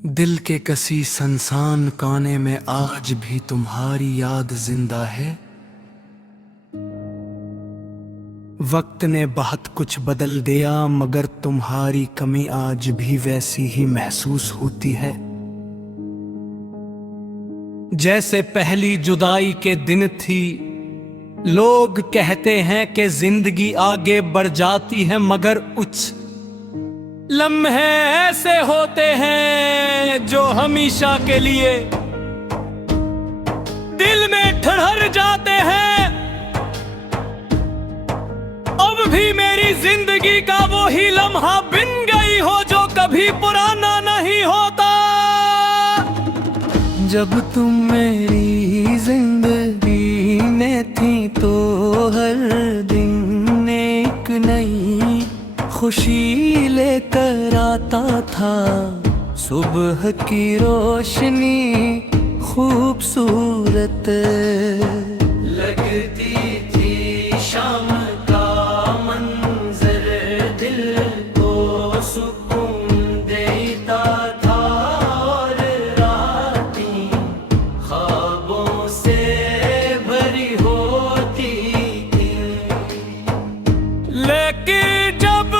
दिल के कसी सनसान काने में आज भी तुम्हारी याद जिंदा है। वक्त ने बहुत कुछ बदल दिया मगर तुम्हारी कमी आज भी वैसी ही महसूस होती है। जैसे पहली जुदाई के दिन थी। लोग कहते हैं कि जिंदगी आगे बढ़ जाती है मगर कुछ लम्हे ऐसे होते हैं जो हमेशा के लिए दिल में ठहर जाते हैं। अब भी मेरी जिंदगी का वो ही लम्हा बिन गई हो जो कभी पुराना नहीं होता। जब तुम मेरी जिंदगी में थी तो हर दिन एक नई खुशी लेकर आता था। सुबह की रोशनी खूबसूरत लगती थी, शाम का मंजर दिल को सुकून देता था और रातें ख्वाबों से भरी होती थी। लेकिन जब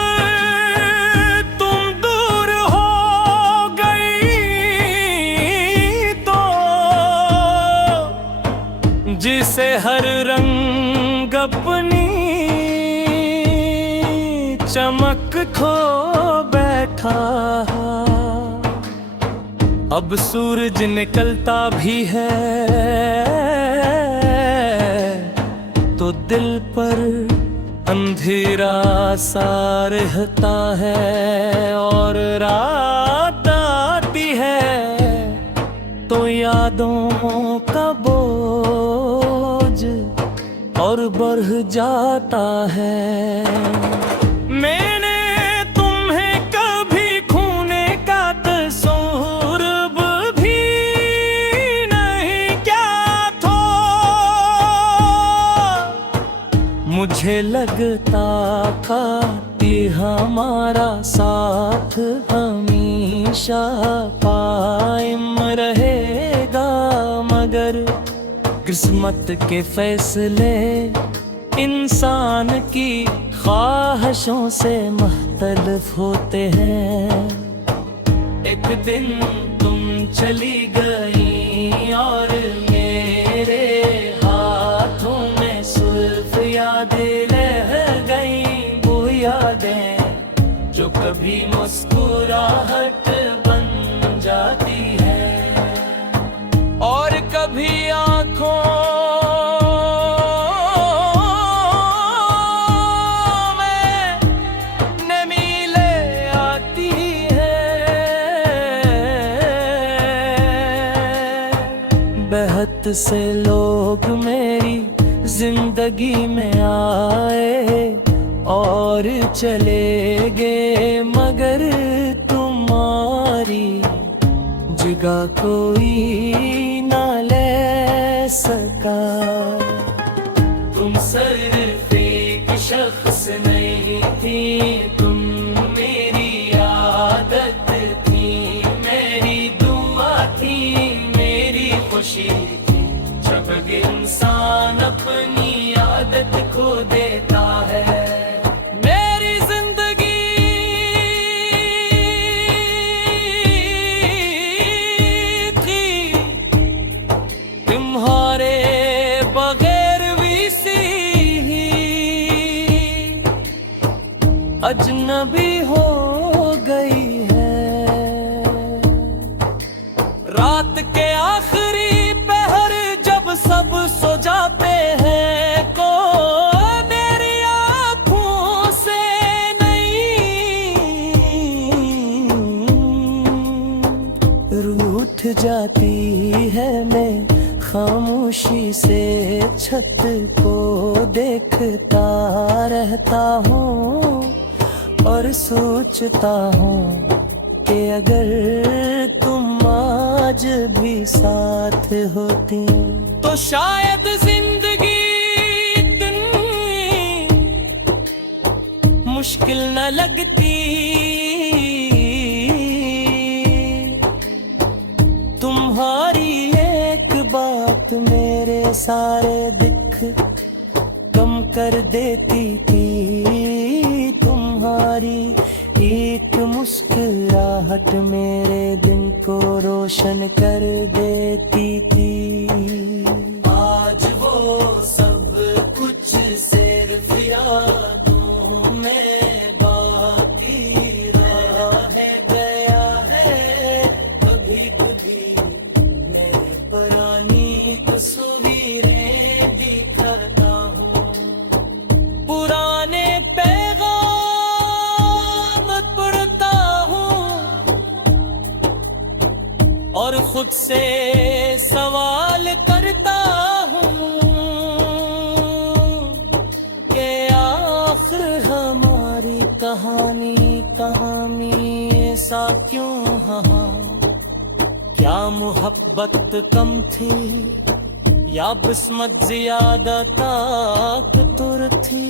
जिसे हर रंग अपनी चमक खो बैठा, अब सूरज निकलता भी है तो दिल पर अंधेरा सा रहता है और रात आती है तो यादों का बोझ और बढ़ जाता है। मैंने तुम्हें कभी खोने का तस्वीर भी नहीं क्या था। मुझे लगता था कि हमारा साथ हमेशा कायम रहेगा मगर किस्मत के फैसले इंसान की ख्वाहिशों से मुख्तलिफ होते हैं। एक दिन तुम चली गई और मेरे हाथों में सिर्फ यादें रह गई, वो यादें जो कभी मुस्कुराहट बन जाती है और कभी आंखों में नमी ले आती है। बहुत से लोग मेरी जिंदगी में आए और चले गए मगर तुम्हारी जगह कोई ना ले सका। तुम सिर्फ एक शख्स नहीं थी, तुम मेरी आदत थी, मेरी दुआ थी, मेरी खुशी थी। जब इंसान अपनी आदत खो देता है अजनबी हो गई है। रात के आखिरी पहर जब सब सो जाते हैं को मेरी आँखों से नहीं रूठ जाती है। मैं खामोशी से छत को देखता रहता हूँ और सोचता हूँ कि अगर तुम आज भी साथ होती तो शायद जिंदगी इतनी मुश्किल न लगती। कर देती थी। तुम्हारी एक मुस्कुराहट मेरे दिन को रोशन कर देती थी। आज वो सब कुछ सिर्फ यादों में बाकी रह गया है। कभी कभी मेरी पुरानी तस्वीरें दिखाता हूँ, पुराने पैगाम पढ़ता हूँ और खुद से सवाल करता हूँ कि आखिर हमारी कहानी कहाँ में ऐसा क्यों रहा। क्या मोहब्बत कम थी या बिस्मत ज्यादा ताकतवर थी।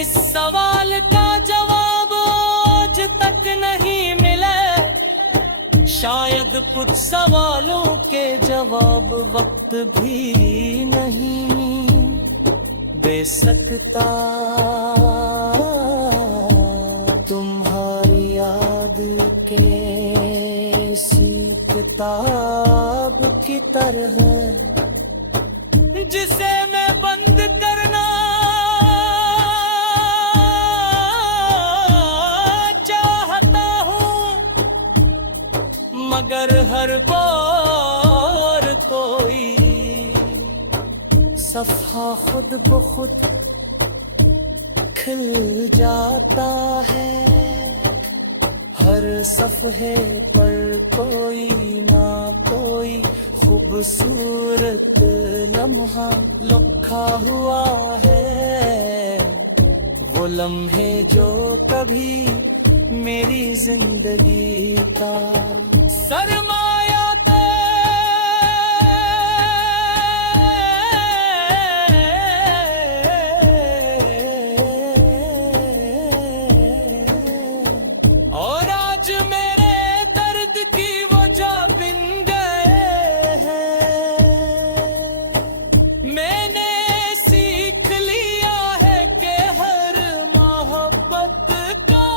इस सवाल का जवाब आज तक नहीं मिला। शायद कुछ सवालों के जवाब वक्त भी नहीं दे सकता। तुम्हारी याद के सी किताब की तरह जिसे मैं बंद करना चाहता हूँ, मगर हर बार कोई सफ़ा खुद ब खुद खिल जाता है। हर सफ़हे पर कोई ना कोई खूबसूरत लम्हा लिखा हुआ है। वो लम्हे जो कभी मेरी जिंदगी का सरमाया थे। और आज मेरे दर्द की वजह बिन गए हैं। मैंने सीख लिया है कि हर मोहब्बत का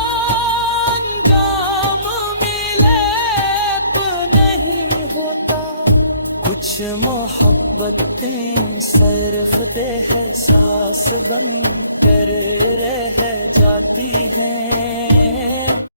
अंजाम मिलाप नहीं होता। कुछ मोहब्बतें सिर्फ एहसास बन कर रह जाती हैं।